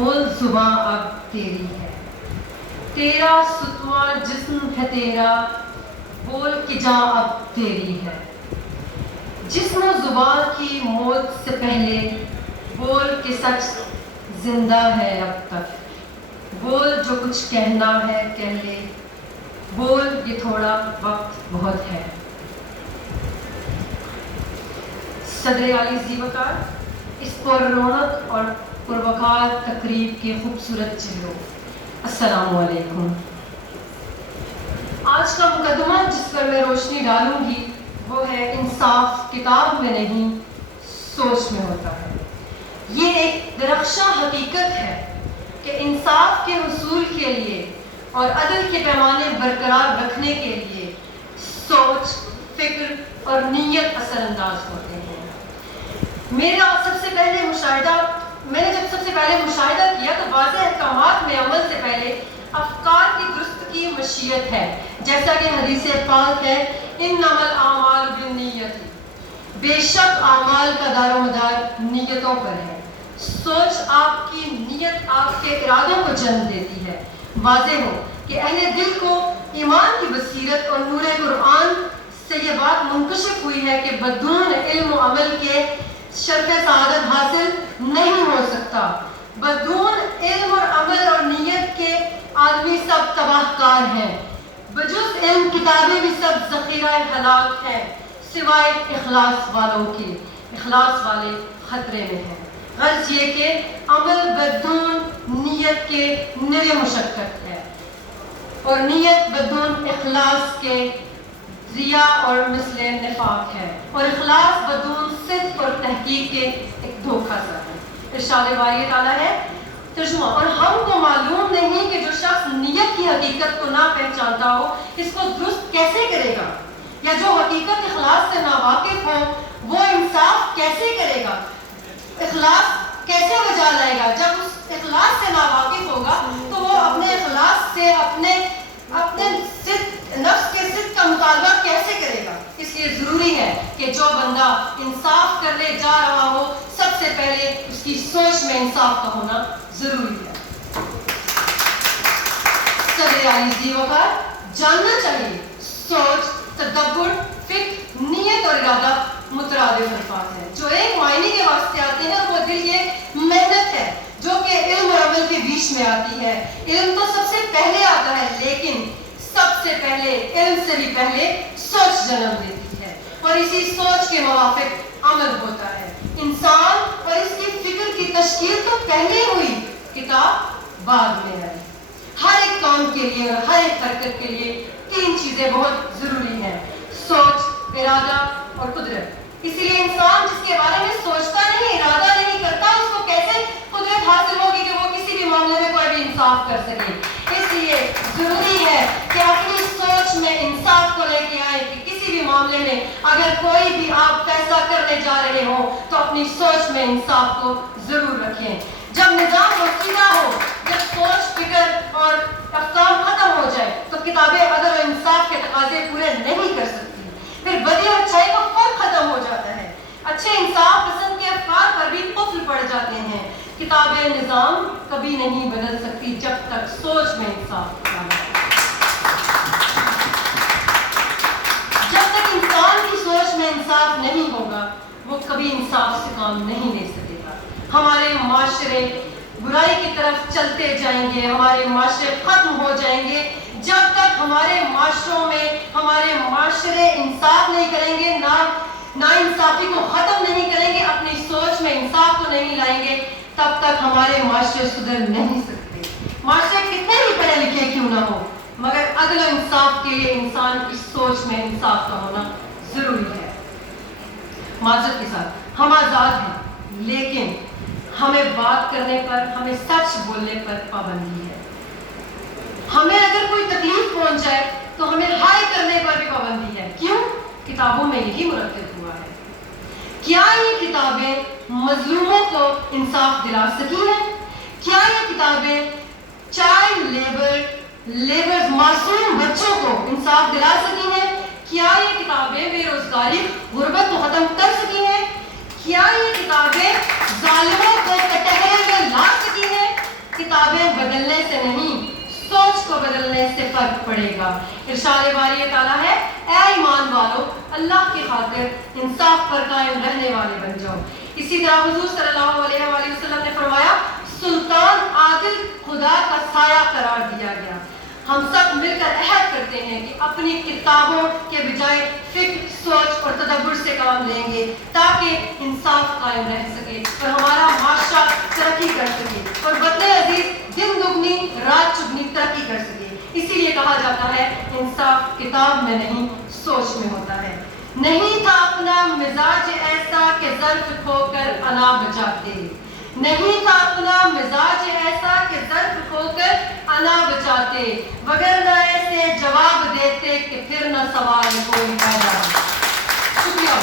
بول زباں اب تیری ہے، تیرا ستواں جسم ہے تیرا، بول کہ جاں اب تیری ہے۔ جسم و زبان کی موت سے پہلے بول کہ سچ زندہ ہے اب تک، بول جو کچھ کہنا ہے کہہ لے، بول یہ تھوڑا وقت بہت ہے۔ صدر عالی زیوکار اس پر رونق اور پروکار تقریب کے خوبصورت چہروں، السلام علیکم۔ آج کا مقدمہ جس پر میں روشنی ڈالوں گی وہ ہے انصاف کتاب میں نہیں سوچ میں ہوتا ہے۔ یہ ایک درخشاں حقیقت ہے کہ انصاف کے حصول کے لیے اور عدل کے پیمانے برقرار رکھنے کے لیے سوچ، فکر اور نیت اثر انداز ہوتے ہیں۔ میں نے جب سب سے پہلے مشاہدہ کیا تو واضح احکامات میں عمل سے پہلے افکار کی درست کی مشیت ہے، جیسا کہ حدیث پاک ہے انما الاعمال بالنیت، بے شک اعمال کا دار و مدار نیتوں پر ہے۔ سوچ آپ کی نیت آپ کے ارادوں کو جنم دیتی ہے۔ واضح ہو کہ اہل دل کو ایمان کی بصیرت اور نور قرآن سے یہ بات منکشف ہوئی ہے کہ بدون علم و عمل کے شرف سعادت حاصل نہیں ہو سکتا۔ بدون علم اور عمل اور نیت کے آدمی سب تباہ کار ہیں، بجز علم کتابیں بھی سب ذخیرہ ہلاک ہیں سوائے اخلاص والوں کے۔ اخلاص والے خطرے میں ہیں۔ غرض یہ کہ عمل بدون نیت کے نرے مشقت ہے، اور نیت بدون اخلاص کے ریا اور مثل نفاق ہے، اور اخلاص بدون صدق اور تحقیق کے ایک دھوکہ سا ہے۔ ارشاد باری تعالیٰ ہے ترجمہ، اور ہم کو معلوم نہیں کہ جو شخص نیت کی حقیقت کو نہ پہچانتا ہو اس کو درست کیسے کرے گا، یا جو حقیقت اخلاص سے ناواقف ہو وہ انصاف کیسے کرے گا، اخلاص کیسے بجا لائے گا۔ جب اس اخلاص سے ناواقف ہوگا تو وہ اپنے اخلاص سے اپنے نفس کے صدق کا مطالبہ کیسے کرے گا۔ اس لیے ضروری ہے کہ جو بندہ انصاف کرنے جا رہا ہو سب سے پہلے اس کی سوچ میں انصاف کا ہونا ضروری ہے۔ صدر عالی زیوکار جاننا چاہیے سوچ، تدبر، فکر، نیت اور ارادہ مترادف الفاظ ہیں جو ایک معنی کے واسطے آتے ہیں، اور وہ دل یہ محنت ہے جو کہ علم اور عمل کے بیچ میں آتی ہے۔ علم تو سب سے پہلے آتا ہے، لیکن سب سے پہلے علم سے بھی پہلے سوچ جنم دیتی ہے، اور اسی سوچ کے موافق عمل ہوتا ہے۔ انسان اور اس کی فکر کی تشکیل تو پہلے ہوئی، کتاب بعد میں آئی۔ ہر ایک کام کے لیے اور ہر ایک حرکت کے لیے تین چیزیں بہت ضروری ہیں: سوچ، ارادہ اور قدرت۔ اسی لیے انسان جس کے بارے میں سوچتا نہیں، ارادہ نہیں کرتا، اس کو کیسے قدرت حاصل ہوگی کہ وہ کسی بھی معاملے میں کوئی بھی انصاف کر سکے۔ اس لیے ضروری ہے کہ اپنی سوچ میں انصاف کو لے کے آئیں کہ کسی بھی معاملے میں اگر کوئی بھی آپ فیصلہ کرنے جا رہے ہو تو اپنی سوچ میں انصاف کو ضرور رکھیں۔ جب نظام وسیلہ ہو، جب سوچ، فکر اور افکار ختم ہو جائے تو کتابیں عدل و انصاف کے تقاضے پورے نہیں کر سکتی۔ پھر بدی اور اچھائی کا فرق ختم ہو جاتا ہے، اچھے انصاف پسند کے افکار پر بھی قفل پڑ جاتے ہیں۔ کتابیں نظام کبھی نہیں بدل سکتی جب تک سوچ میں انصاف نہ ہو۔ جب تک انسان کی سوچ میں انصاف نہیں ہوگا وہ کبھی انصاف سے کام نہیں لے سکے گا۔ ہمارے معاشرے برائی کی طرف چلتے جائیں گے، ہمارے معاشرے ختم ہو جائیں گے جب تک ہمارے معاشروں میں ہمارے معاشرے انصاف نہیں کریں گے، نا انصافی کو ختم نہیں کریں گے، اپنی سوچ میں انصاف کو نہیں لائیں گے، تب تک ہمارے معاشرے سدھر نہیں سکتے۔ معاشرے کتنے بھی پڑھے لکھے کیوں نہ ہو، مگر عدل و انصاف کے لیے انسان کی سوچ میں انصاف کا ہونا ضروری ہے۔ معذرت کے ساتھ ہم آزاد ہیں، لیکن ہمیں بات کرنے پر، ہمیں سچ بولنے پر پابندی ہے۔ ہمیں اگر کوئی تکلیف پہنچ جائے تو ہمیں ہائے کرنے پر بھی پابندی ہے۔ کیوں؟ کتابوں میں یہی مرتب ہوا ہے۔ کیا یہ کتابیں مظلوموں کو انصاف دلا سکی ہیں؟ کیا یہ کتابیں چائلڈ لیبر معصوم بچوں کو انصاف دلا سکی ہیں؟ کیا یہ کتابیں بے روزگاری، غربت کو ختم کر سکی ہیں؟ کیا یہ کتابیں ظالموں کو کٹہرے میں لا سکی ہیں؟ فرق پڑے گا. ارشاد باری تعالیٰ ہے اے ایمان والو اللہ کی خاطر انصاف پر قائم رہنے والے بن جاؤ. اسی طرح حضور صلی اللہ علیہ وآلہ وسلم نے فرمایا سلطان عادل خدا کا سایہ قرار دیا گیا. ہم سب مل کر عہد کرتے ہیں کہ اپنی کتابوں کے بجائے فکر سوچ اور تدبر سے کام لیں گے تاکہ انصاف قائم رہ سکے اور ہمارا معاشرہ ترقی کر سکے اور وطن عزیز دن دگنی رات چگنی ترقی کر سکے. اسی لیے کہا جاتا ہے انصاف کتاب میں نہیں سوچ میں ہوتا ہے. نہیں تھا اپنا مزاج ایسا کہ ظرف کھو کر انا بچاتے. نہیں تھا اپنا مزاج ایسا کہ ظرف کھو کر انا بچاتے. وگرنہ ایسے جواب دیتے کہ پھر نہ سوال کوئی پیدا. شکریہ.